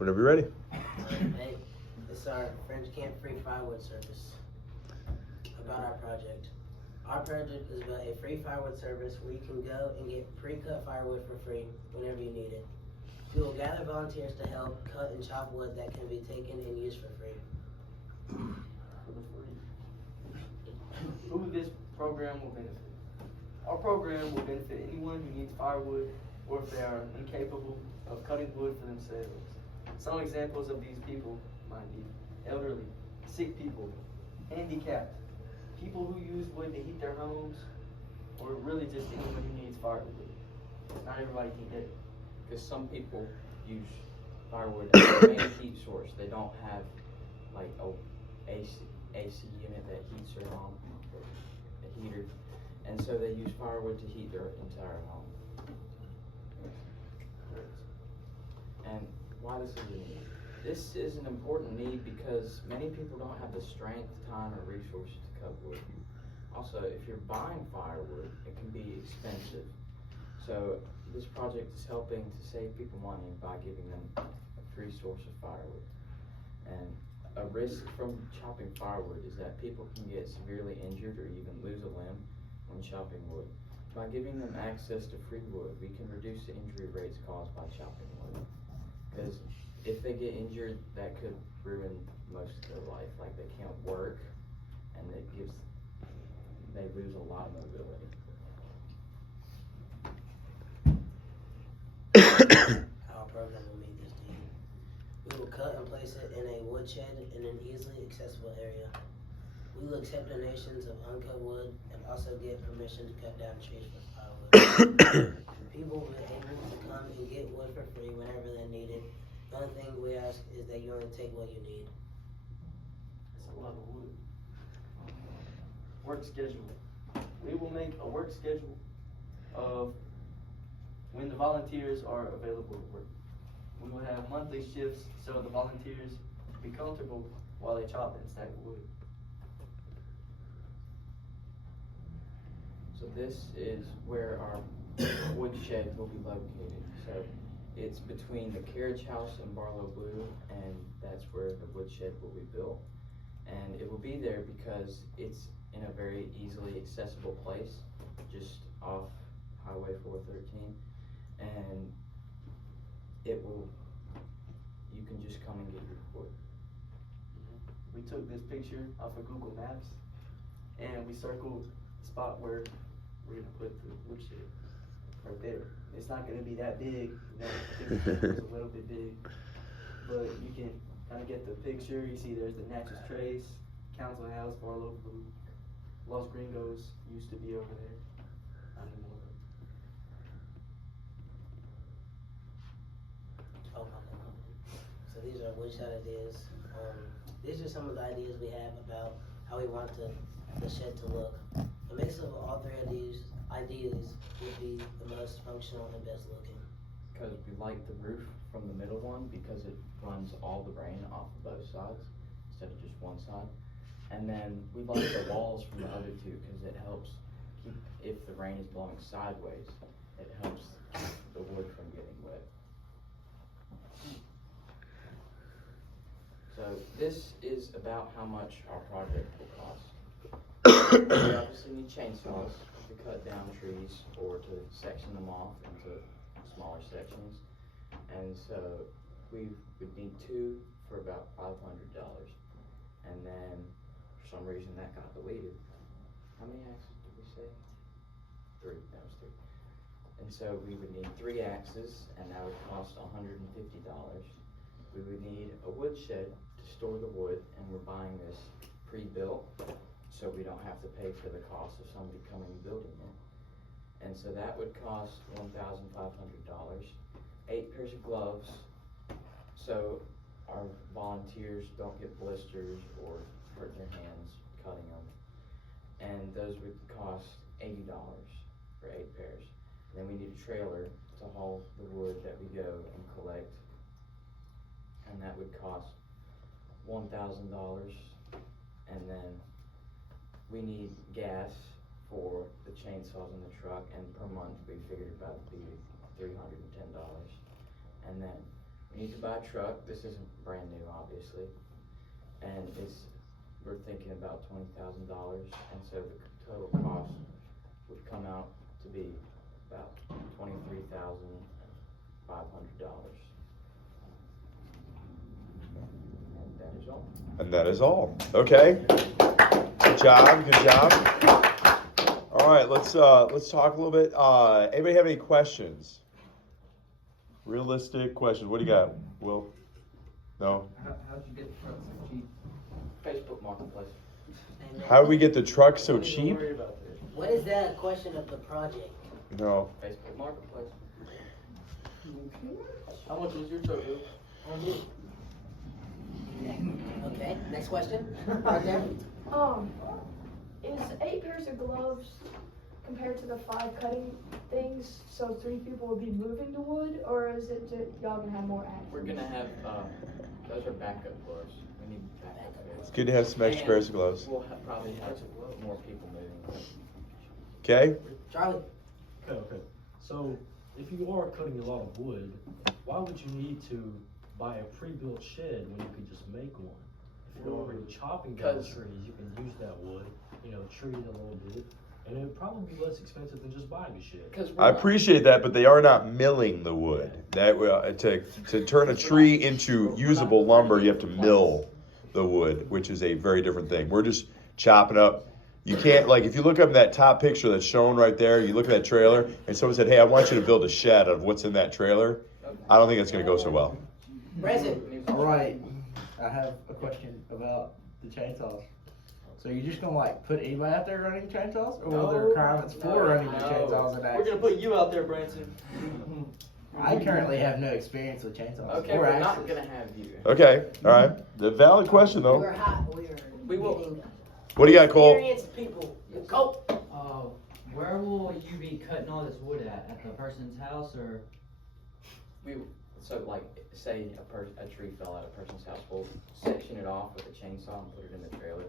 Whenever you're ready. Hey, it's our French Camp Free Firewood service. About our project. Our project is about a free firewood service where you can go and get pre-cut firewood for free whenever you need it. We will gather volunteers to help cut and chop wood that can be taken and used for free. Who this program will benefit? Our program will benefit anyone who needs firewood or if they are incapable of cutting wood for themselves. Some examples of these people might be elderly, sick people, handicapped, people who use wood to heat their homes, or really just anyone who needs firewood. Not everybody can get it. Because some people use firewood as their main heat source. They don't have like a AC unit that heats their home, a heater, and so they use firewood to heat their entire home. And why this is a need? This is an important need because many people don't have the strength, time, or resources to cut wood. Also, if you're buying firewood, it can be expensive. So this project is helping to save people money by giving them a free source of firewood. And a risk from chopping firewood is that people can get severely injured or even lose a limb when chopping wood. By giving them access to free wood, we can reduce the injury rates caused by chopping wood. Because if they get injured, that could ruin most of their life. Like they can't work, and they lose a lot of mobility. Our program will meet this need. We will cut and place it in a woodshed in an easily accessible area. We will accept donations of uncut wood and also get permission to cut down trees for firewood. People will be able to come and get wood for free whenever they need it. The only thing we ask is that you only take what you need. That's a lot of wood. Work schedule. We will make a work schedule of when the volunteers are available to work. We will have monthly shifts so the volunteers be comfortable while they chop and stack wood. So this is where our woodshed will be located. So it's between the carriage house and Barlow Blue, and that's where the woodshed will be built. And it will be there because it's in a very easily accessible place, just off Highway 413. And you can just come and get your wood. We took this picture off of Google Maps and we circled the spot where we're gonna put the woodshed right there. It's not gonna be that big, I think it's a little bit big, but you can kind of get the picture. You see there's the Natchez Trace, Council House, Barlow Blue, Los Gringos used to be over there. Not anymore. So these are woodshed ideas. These are some of the ideas we have about how we want the shed to look. A mix of all three of these ideas would be the most functional and best looking. Because we like the roof from the middle one because it runs all the rain off of both sides instead of just one side. And then we like the walls from the other two because it helps keep, if the rain is blowing sideways, it helps keep the wood from getting wet. So this is about how much our project will cost. We obviously need chainsaws to cut down trees or to section them off into smaller sections. And so we would need 2 for about $500. And then for some reason that got deleted. How many axes did we say? 3, that was 3. And so we would need 3 axes, and that would cost $150. We would need a woodshed to store the wood, and we're buying this pre-built, so we don't have to pay for the cost of somebody coming and building it. And so that would cost $1,500. 8 pairs of gloves, so our volunteers don't get blisters or hurt their hands cutting them. And those would cost $80 for 8 pairs. And then we need a trailer to haul the wood that we go and collect, and that would cost $1,000. And then we need gas for the chainsaws in the truck, and per month we figured about be $310. And then we need to buy a truck. This isn't brand new, obviously. And we're thinking about $20,000. And so the total cost would come out to be about $23,500. And that is all. And that is all. Okay. Good job. Good job. All right. Let's talk a little bit. Anybody have any questions? Realistic questions. What do you got, Will? No. How'd you get the truck so cheap? Facebook Marketplace. How do we get the truck so cheap? Don't worry about this. What is that question of the project? No. Facebook Marketplace. How much is your truck, Bill? Okay, next question. Right there. Is 8 pairs of gloves compared to the 5 cutting things, so 3 people would be moving the wood, or is it just, y'all gonna have more actions? We're gonna have, those are backup gloves. We need backup gloves. It's good to have some extra pairs of gloves. We'll probably have more people moving. Okay. Charlie. Okay. So, if you are cutting a lot of wood, why would you need to buy a pre-built shed when you could just make one? If you're already chopping down trees, you can use that wood, treat it a little bit, and it would probably be less expensive than just buying a shed. I appreciate that, but they are not milling the wood. That to turn a tree into usable lumber, you have to mill the wood, which is a very different thing. We're just chopping up. You can't, like, if you look up that top picture that's shown right there, you look at that trailer, and someone said, hey, I want you to build a shed out of what's in that trailer, I don't think it's going to go so well. Present. All right, I have a question about the chainsaws. So you're just gonna put anybody out there running chainsaws, or are there requirements for running the chainsaws in We're action? gonna put you out there, Branson. I currently have no experience with chainsaws. Okay, or we're not axes. gonna have you. Okay, all right. The valid question, though. We're hot. We will. getting What do you got, Cole? experienced people. Go. Where will you be cutting all this wood at the person's house, or? So like, say a tree fell out of a person's house, we'll section it off with a chainsaw and put it in the trailer,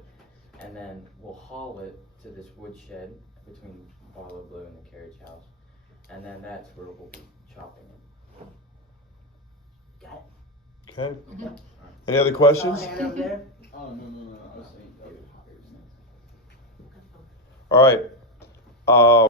and then we'll haul it to this wood shed between Barlow Blue and the carriage house, and then that's where we'll be chopping it. Got it. Okay. Any other questions? Hand up there. Oh, no, I was saying. All right.